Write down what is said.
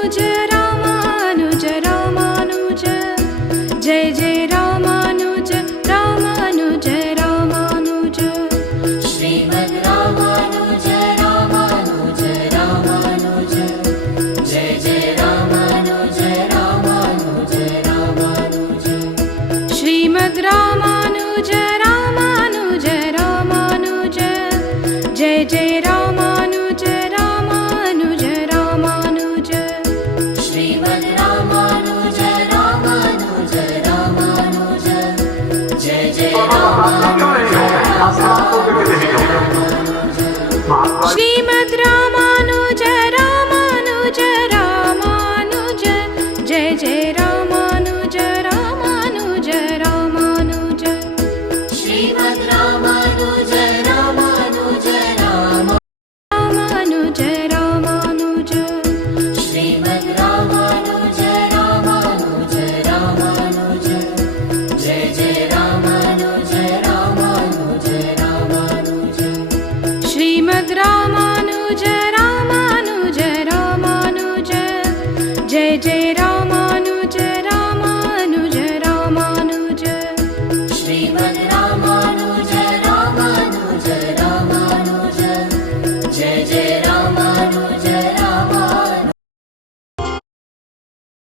Ramanuj Ramanuj Ramanuj Jai Jai Ramanuj Ramanuj Ramanuj Shrimad Ramanuj Ramanuj Ramanuj Jai Jai Ramanuj Ramanuj Ramanuj Shrimad Ramanuj Ramanuj Ramanuj Jai Jai Ramanuj Ramanuj Ramanuj Shrimad Ramanuj Ramanuj Ramanuj Jai Jai Ramanuj Shrimad Ramanuj Ramanuj Ramanuj Jai Jai Ramanuj Ramanuj Ramanuj Shrimad Ramanuj Ramanuj Ramanuj Ramanuj Shrimad Ramanuj Ramanuj Ramanuj Jai Jai Ramanuj Ramanuj Ramanuj Shrimad Ramanuj Ramanuj Ramanuj Jai Jai Ramanuj Ramanuj Ramanuj Shrimad Ramanuj Ramanuj Ramanuj Jai Jai Ramanuj